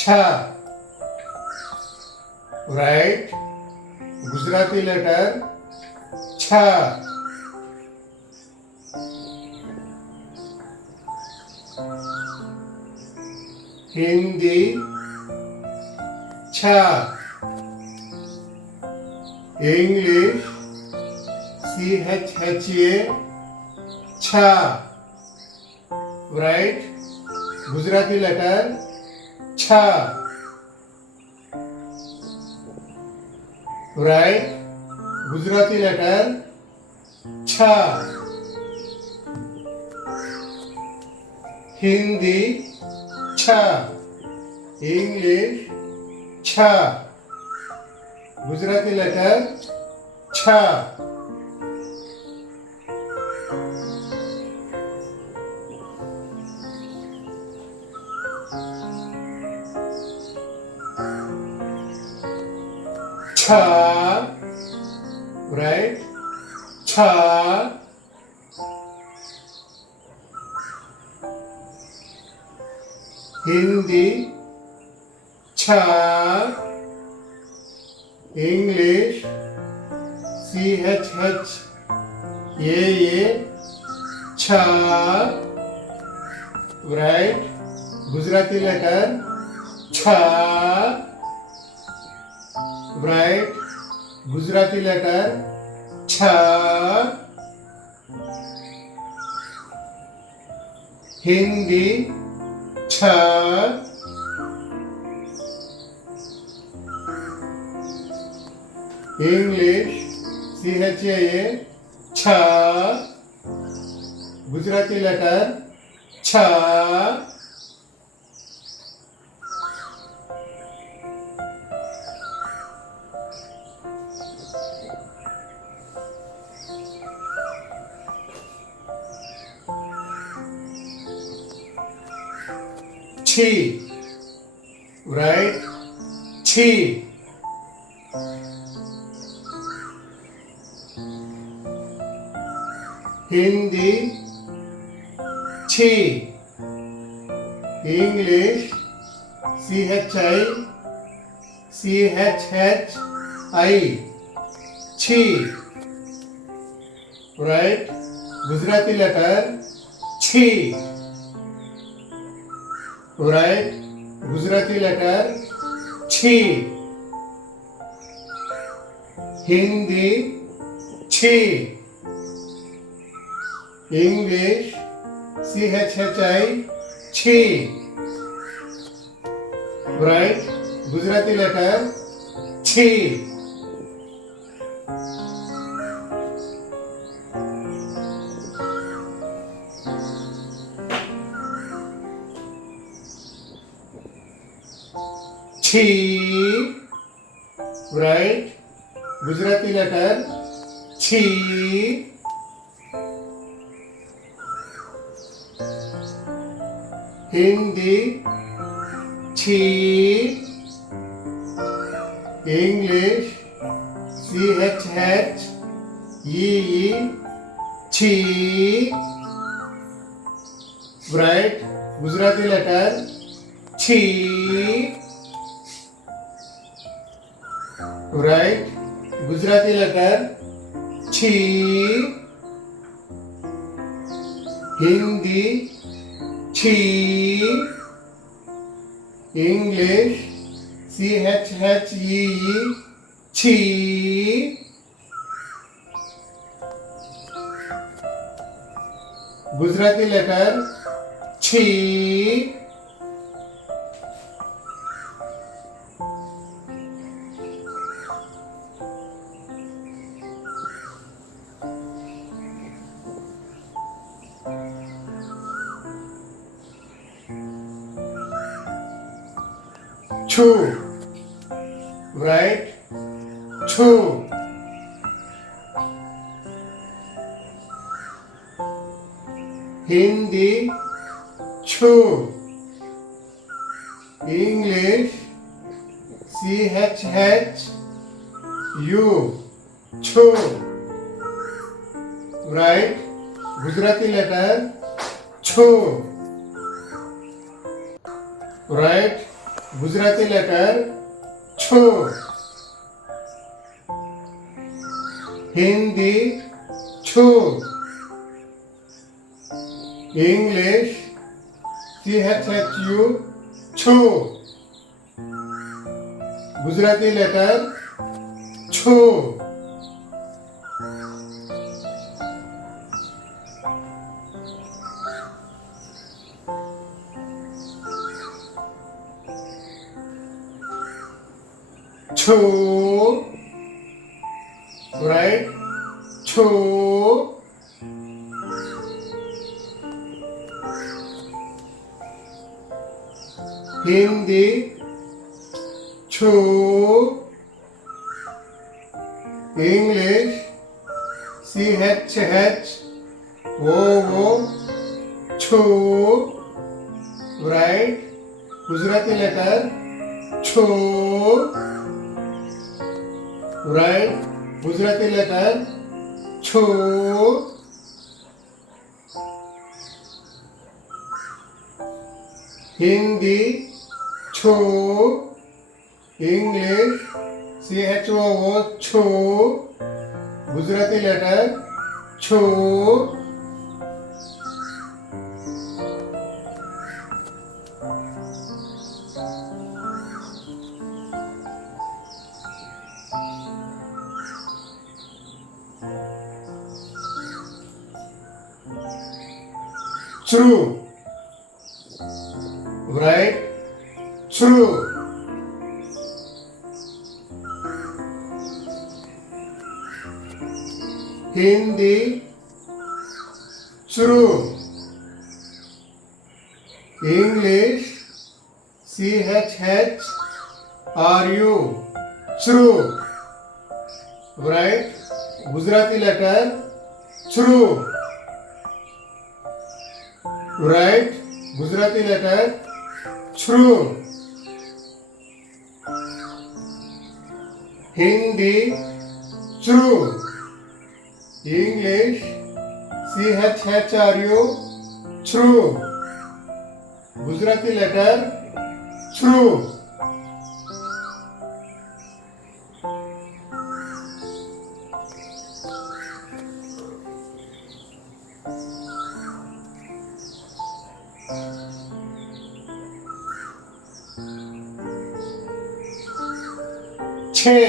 છ. Right. Gujarati letter છ. હિન્દી છ. ઇંગ્લિશ CHA છ. Right. ગુજરાતી લેટર છ. Right. ગુજરાતી લેટર છ. હિન્દી છ. ઇંગ્લિશ છ. ગુજરાતી લેટર છ. છ. Right. છ. हिंदी छ. इंग्लिश CHA छ. राइट. गुजराती लेटर छ. राइट. गुजराती लेटर छ. हिंदी छ. इंग्लिश CHA छ. गुजराती लेटर छ. छी. Right. छी. हिंदी छी. इंग्लिश CHI छी. राइट. गुजराती लेटर छी. राइट. गुजराती लेटर छी. हिंदी छी. इंग्लिश CHI छी. राइट. गुजराती लेटर छी. छी. राइट. गुजराती लेटर छी. हिंदी छी. इंग्लिश CHE छी. राइट. गुजराती लेटर छी. राइट. गुजराती लेटर छी. हिंदी छी. इंग्लिश CHE छी. गुजराती लेटर छी. छू. राइट. छू. हिंदी छू. इंग्लिश CHU छू. राइट. गुजराती लेटर छू. राइट. गुजराती लेटर छो, हिंदी छू, इंग्लिश CHU छू, गुजराती लेटर छू, छू, right? छू, हिंदी छू, इंग्लिश CHO छू, right? गुजराती लेटर छू, right? गुजराती लेटर छू, हिंदी छू, इंग्लिश CHO छू, गुजराती लेटर छू, true, right? True. Hindi true, English CHRU true, right? Gujarati letter true, right? Gujarati letter true, Hindi true, English CHRU true, Gujarati letter true, छे,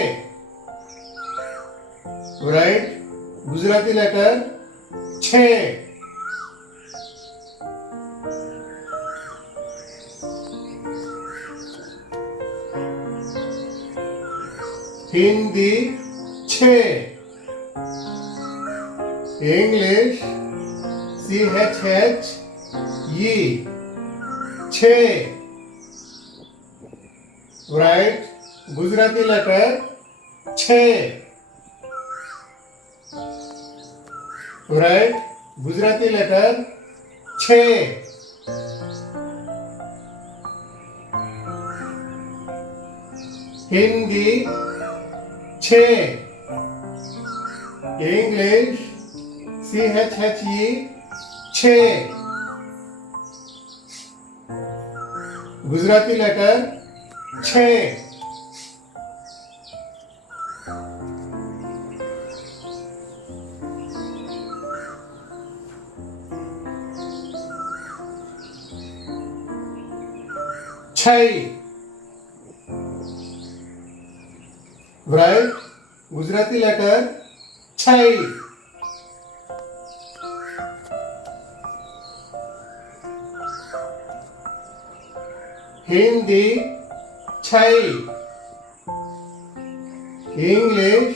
राइट? गुजराती लेटर छे, हिंदी छे, इंग्लिश CHE छे, राइट? गुजराती लेटर छे, राइट? गुजराती लेटर छे, हिंदी छे, इंग्लिश CHE छे, गुजराती लेटर छे, छई, राइट? गुजराती लेटर छई, हिंदी छई, इंग्लिश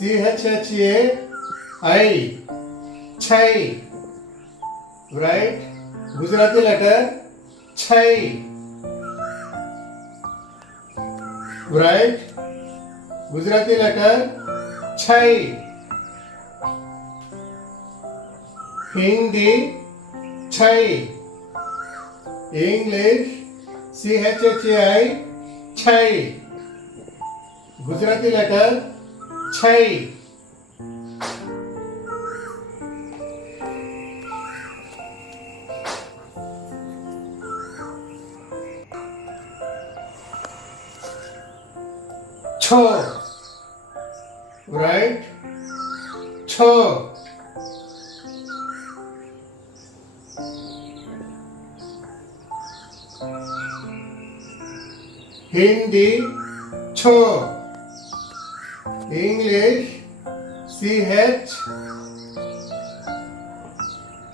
CHHAI छई, राइट? गुजराती लेटर छई, राइट? गुजराती लेटर छई, हिंदी छई, इंग्लिश CHHAI छई, गुजराती लेटर छई, છો, right? છો. हिंदी छो. English CH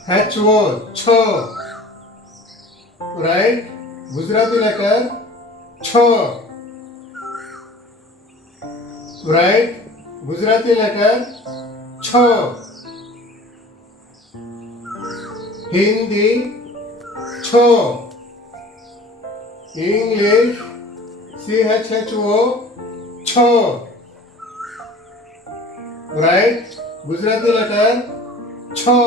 HO छो, right? गुजराती लेटर छो, right? गुजराती लेटर छो. हिंदी छो. English CHO छो, right? गुजराती लेटर छो.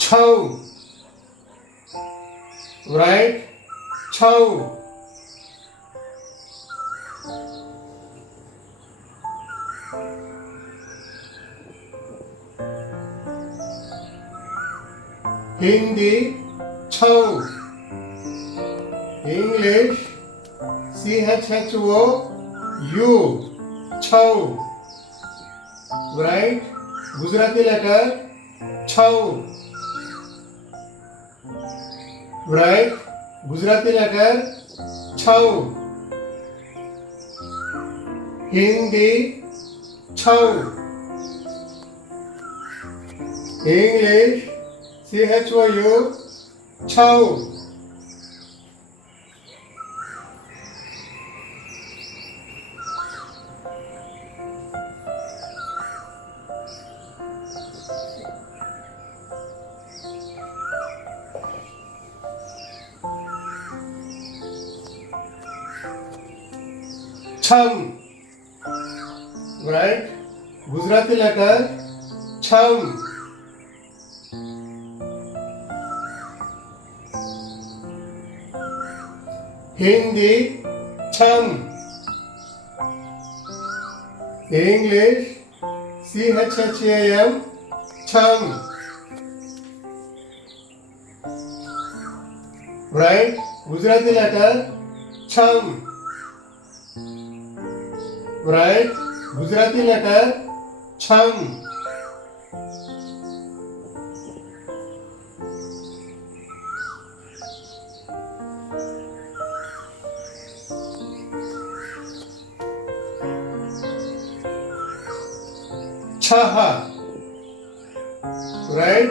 छौ, right? छौ. हिंदी छौ. English CHO U छौ, right? गुजराती लेटर छौ, right? गुजराती लेटर छौ. हिंदी छौ. English CHOU छौ. छम, right? गुजराती लेटर छम. हिंदी छम. English CHAM छम, right? गुजराती लेटर छम, right? गुजराती लेटर छम. छह, right?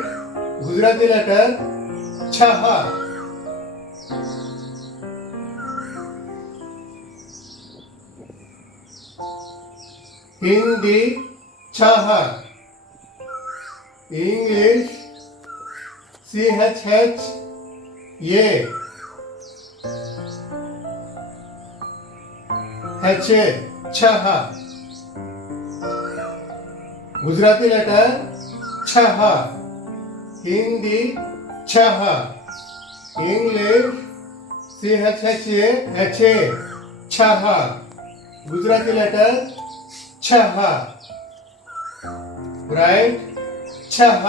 गुजराती लेटर छह. हिंदी छह. English CHH ये HA छह. गुजराती लेटर छह. हिंदी छह. इंग्लिश CHHA छह. गुजराती लेटर छह, राइट? छह.